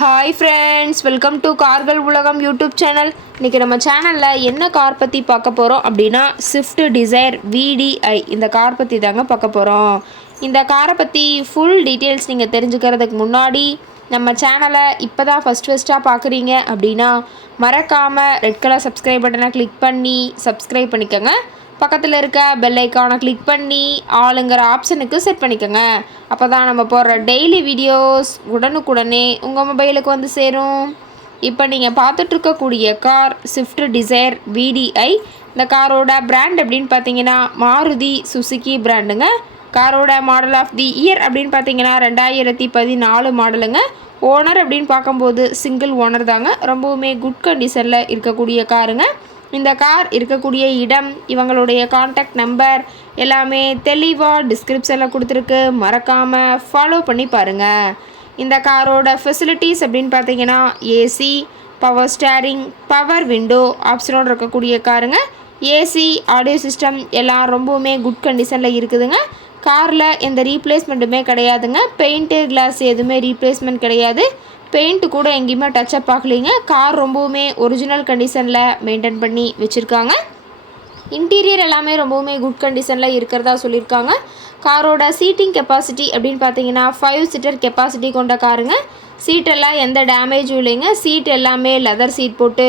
Hi friends, welcome to கார்கள் உலகம் YouTube channel. இன்றைக்கி நம்ம சேனலில் என்ன கார் பற்றி பார்க்க போகிறோம் அப்படின்னா ஸ்விஃப்ட் டிசைர் VDI இந்த கார் பற்றி தாங்க பார்க்க போகிறோம். இந்த காரை பற்றி ஃபுல் டீட்டெயில்ஸ் நீங்கள் தெரிஞ்சுக்கிறதுக்கு முன்னாடி நம்ம சேனலை இப்போ தான் ஃபஸ்ட்டாக பார்க்குறீங்க அப்படின்னா மறக்காமல் ரெட் கலர் சப்ஸ்கிரைப் பட்டனை கிளிக் பண்ணி சப்ஸ்கிரைப் பண்ணிக்கோங்க. பக்கத்தில் இருக்க பெல் ஐக்கானை கிளிக் பண்ணி ஆளுங்கிற ஆப்ஷனுக்கு செட் பண்ணிக்கோங்க. அப்போ தான் நம்ம போடுற டெய்லி வீடியோஸ் உடனுக்குடனே உங்கள் மொபைலுக்கு வந்து சேரும். இப்போ நீங்கள் பார்த்துட்ருக்கக்கூடிய கார் ஸ்விஃப்ட் டிசைர் VDI. இந்த காரோட பிராண்ட் அப்படின்னு பார்த்தீங்கன்னா மாருதி சுசுகி பிராண்டுங்க. காரோட மாடல் ஆஃப் தி இயர் அப்படின்னு பார்த்தீங்கன்னா 2014 மாடலுங்க. ஓனர் அப்படின்னு பார்க்கும்போது சிங்கிள் ஓனர் தாங்க. ரொம்பவுமே குட் கண்டிஷனில் இருக்கக்கூடிய காருங்க. இந்த கார் இருக்கக்கூடிய இடம், இவங்களுடைய காண்டாக்ட் நம்பர் எல்லாமே தெளிவாக டிஸ்கிரிப்ஷனில் கொடுத்துருக்கு. மறக்காமல் ஃபாலோ பண்ணி பாருங்கள். இந்த காரோட ஃபெசிலிட்டிஸ் அப்படின்னு பார்த்தீங்கன்னா AC, power steering, power window ஆப்ஷனோடு இருக்கக்கூடிய காருங்க. ஏசி, ஆடியோ சிஸ்டம் எல்லாம் ரொம்பவுமே குட் கண்டிஷனில் இருக்குதுங்க. காரில் எந்த ரீப்ளேஸ்மெண்ட்டுமே கிடையாதுங்க. பெயிண்ட்டு, கிளாஸ் எதுவுமே ரீப்ளேஸ்மெண்ட் கிடையாது. பெயிண்ட்டு கூட எங்கேயுமே டச்சப் ஆகலைங்க. கார் ரொம்பவுமே ஒரிஜினல் கண்டிஷனில் மெயின்டைன் பண்ணி வச்சுருக்காங்க. இன்டீரியர் எல்லாமே ரொம்பவுமே குட் கண்டிஷனில் இருக்கிறதா சொல்லியிருக்காங்க. காரோட சீட்டிங் கெப்பாசிட்டி அப்படின்னு பார்த்தீங்கன்னா 5 சீட்டர் கெப்பாசிட்டி கொண்ட காருங்க. சீட்டெல்லாம் எந்த டேமேஜும் இல்லைங்க. சீட் எல்லாமே லெதர் சீட் போட்டு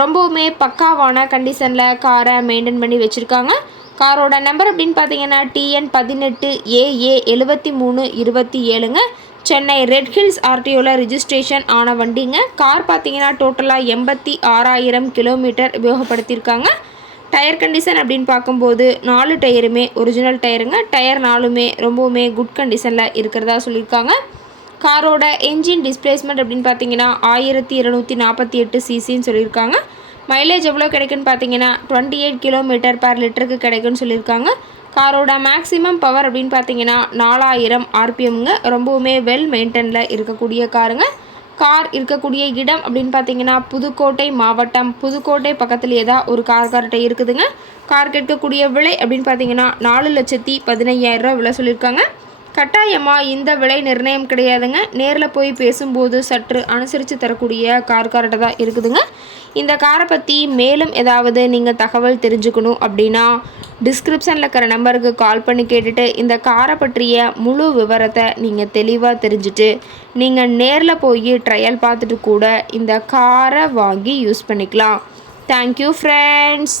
ரொம்பவுமே பக்காவான கண்டிஷனில் காரை மெயின்டைன் பண்ணி வச்சுருக்காங்க. காரோட நம்பர் அப்படின்னு பார்த்தீங்கன்னா TN 18 AA 7327ங்க. சென்னை ரெட் ஹில்ஸ் RTOவில் ரிஜிஸ்ட்ரேஷன் ஆன வண்டிங்க. கார் பார்த்தீங்கன்னா டோட்டலாக 86,000 கிலோமீட்டர் உபயோகப்படுத்தியிருக்காங்க. டயர் கண்டிஷன் அப்படின்னு பார்க்கும்போது 4 டயருமே ஒரிஜினல் டயருங்க. டயர் 4மே ரொம்பவுமே குட் கண்டிஷனில் இருக்கிறதா சொல்லியிருக்காங்க. காரோட என்ஜின் டிஸ்பிளேஸ்மெண்ட் அப்படின்னு பார்த்தீங்கன்னா 1248 சிசின்னு சொல்லியிருக்காங்க. மைலேஜ் எவ்வளோ கிடைக்குன்னு பார்த்தீங்கன்னா 28 கிலோமீட்டர் per லிட்டருக்கு கிடைக்குன்னு சொல்லியிருக்காங்க. காரோட மேக்ஸிமம் பவர் அப்படின்னு பார்த்தீங்கன்னா 4000 RPMங்க. ரொம்பவுமே வெல் மெயின்டெனில் இருக்கக்கூடிய காருங்க. கார் இருக்கக்கூடிய இடம் அப்படின்னு பார்த்தீங்கன்னா புதுக்கோட்டை மாவட்டம். புதுக்கோட்டை பக்கத்துலேயே தான் ஒரு கார்கிட்ட இருக்குதுங்க. கார் கேட்கக்கூடிய விலை அப்படின்னு பார்த்தீங்கன்னா 4,15,000 விலை சொல்லியிருக்காங்க. கட்டாயமாக இந்த விலை நிர்ணயம் கிடையாதுங்க. நேரில் போய் பேசும்போது சற்று அனுசரித்து தரக்கூடிய கார்கிட்ட தான் இருக்குதுங்க. இந்த காரை பற்றி மேலும் ஏதாவது நீங்கள் தகவல் தெரிஞ்சுக்கணும் அப்படின்னா டிஸ்கிரிப்ஷனில் இருக்கிற நம்பருக்கு கால் பண்ணி கேட்டுட்டு இந்த காரை பற்றிய முழு விவரத்தை நீங்கள் தெளிவாக தெரிஞ்சுட்டு நீங்கள் நேரில் போய் ட்ரையல் பார்த்துட்டு கூட இந்த காரை வாங்கி யூஸ் பண்ணிக்கலாம். Thank you friends.